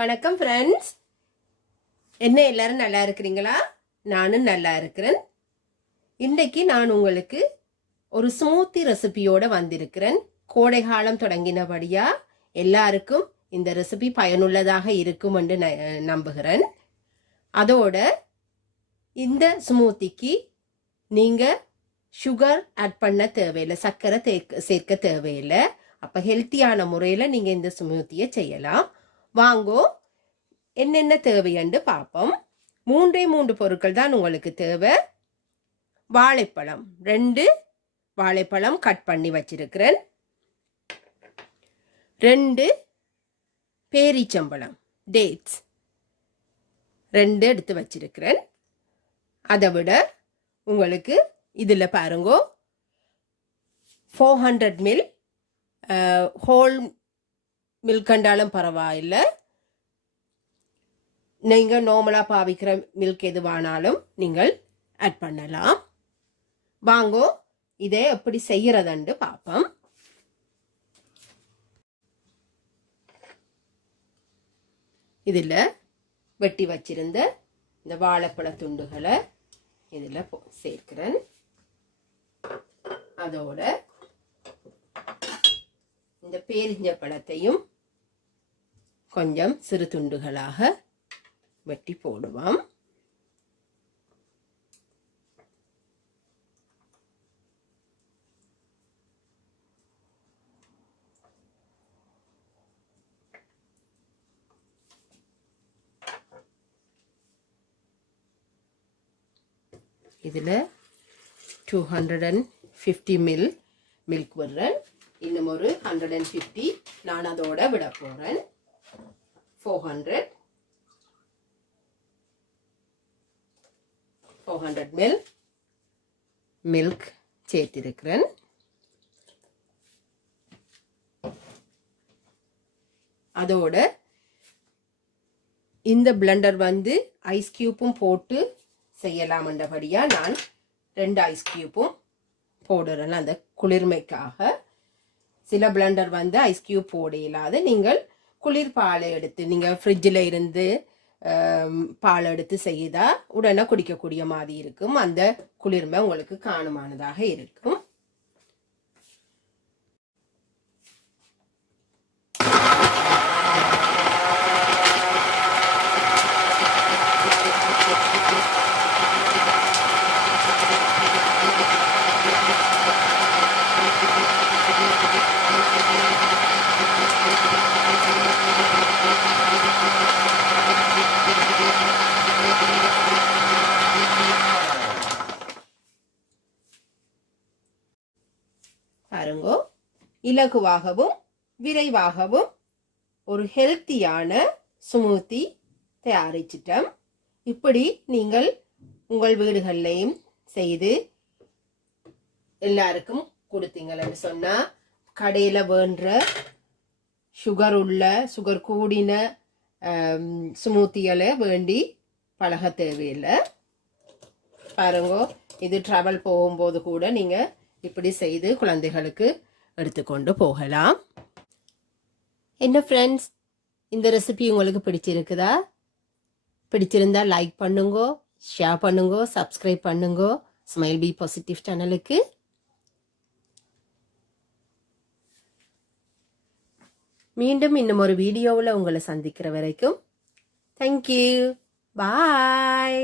வணக்கம் ஃப்ரெண்ட்ஸ். என்ன எல்லாரும் நல்லா இருக்கிறீங்களா? நானும் நல்லா இருக்கிறேன். இன்றைக்கு நான் உங்களுக்கு ஒரு ஸ்மூத்தி ரெசிபியோட வந்திருக்கிறேன். கோடை காலம் தொடங்கினபடியா எல்லாருக்கும் இந்த ரெசிபி பயனுள்ளதாக இருக்கும் என்று நம்புகிறேன். அதோட இந்த ஸ்மூத்திக்கு நீங்க சுகர் ஆட் பண்ண தேவையில்லை, சர்க்கரை சேர்க்க தேவையில்லை. அப்போ ஹெல்த்தியான முறையில் நீங்கள் இந்த ஸ்மூத்தியை செய்யலாம். வாங்கோ என்னென்ன தேவைன்னு பார்ப்போம். மூன்று பொருட்கள் தான் உங்களுக்கு தேவை. வாழைப்பழம் 2 வாழைப்பழம் கட் பண்ணி வச்சிருக்கிறேன். 2 பேரிச்சம்பழம் டேட்ஸ் 2 எடுத்து வச்சிருக்கிறேன். அதை விட உங்களுக்கு இதில் பாருங்கோ 400 ml ஹோல் மில்க் கண்டாலும் பரவாயில்லை. நீங்கள் நார்மலாக பாவிக்கிற மில்க் எதுவானாலும் நீங்கள் ஆட் பண்ணலாம். வாங்கோ இதை எப்படி செய்யறதுன்னு பார்ப்போம். இதில் வெட்டி வச்சிருந்த இந்த வாழைப்பழ துண்டுகளை இதில் சேர்க்கிறேன். அதோட இந்த பேரிஞ்ச பழத்தையும் கொஞ்சம் சிறு துண்டுகளாக வெட்டி போடுவோம். இதில் 250 ml மில்க் விடுறேன். இன்னும் ஒரு 150 நான் அதோட விட போறேன். 400 ml மில்க் சேர்த்திருக்கிறேன். அதோட இந்த பிளெண்டர் வந்து ஐஸ் கியூப்பும் போட்டு செய்யலாம் என்றபடியா நான் 2 ஐஸ் கியூப்பும் போடுறேன் அந்த குளிர்மைக்காக. சில பிளெண்டர் வந்து ஐஸ் கியூப் போட இல்லாத நீங்கள் குளிர் பாலை எடுத்து நீங்கள் ஃப்ரிட்ஜில் இருந்து பால் எடுத்து செய்தா உடனே குடிக்கக்கூடிய மாதிரி இருக்கும். அந்த குளிர்மை உங்களுக்கு காணுமானதாக இருக்கும். பாருங்கோ, இலகுவாகவும் விரைவாகவும் ஒரு ஹெல்த்தியான ஸ்மூத்தி தயாரிச்சிட்டோம். இப்படி நீங்கள் உங்கள் வீடுகள்லையும் செய்து எல்லாருக்கும் கொடுத்தீங்கன்னு சொன்னா கடையில் வேண்ட சுகர் கூடின ஸ்மூத்திகளை வேண்டி பழக தேவையில்லை. பாருங்கோ, இது ட்ராவல் போகும்போது கூட நீங்கள் இப்படி செய்து குழந்தைகளுக்கு எடுத்துக்கொண்டு போகலாம். என்ன ஃப்ரெண்ட்ஸ், இந்த ரெசிபி உங்களுக்கு பிடிச்சிருக்குதா? பிடிச்சிருந்தா லைக் பண்ணுங்கோ, ஷேர் பண்ணுங்கோ, சப்ஸ்கிரைப் பண்ணுங்கோ ஸ்மைல் பி பாசிட்டிவ் சேனலுக்கு. மீண்டும் இன்னும் ஒரு வீடியோவில் உங்களை சந்திக்கிற வரைக்கும் தேங்க்யூ, பாய்.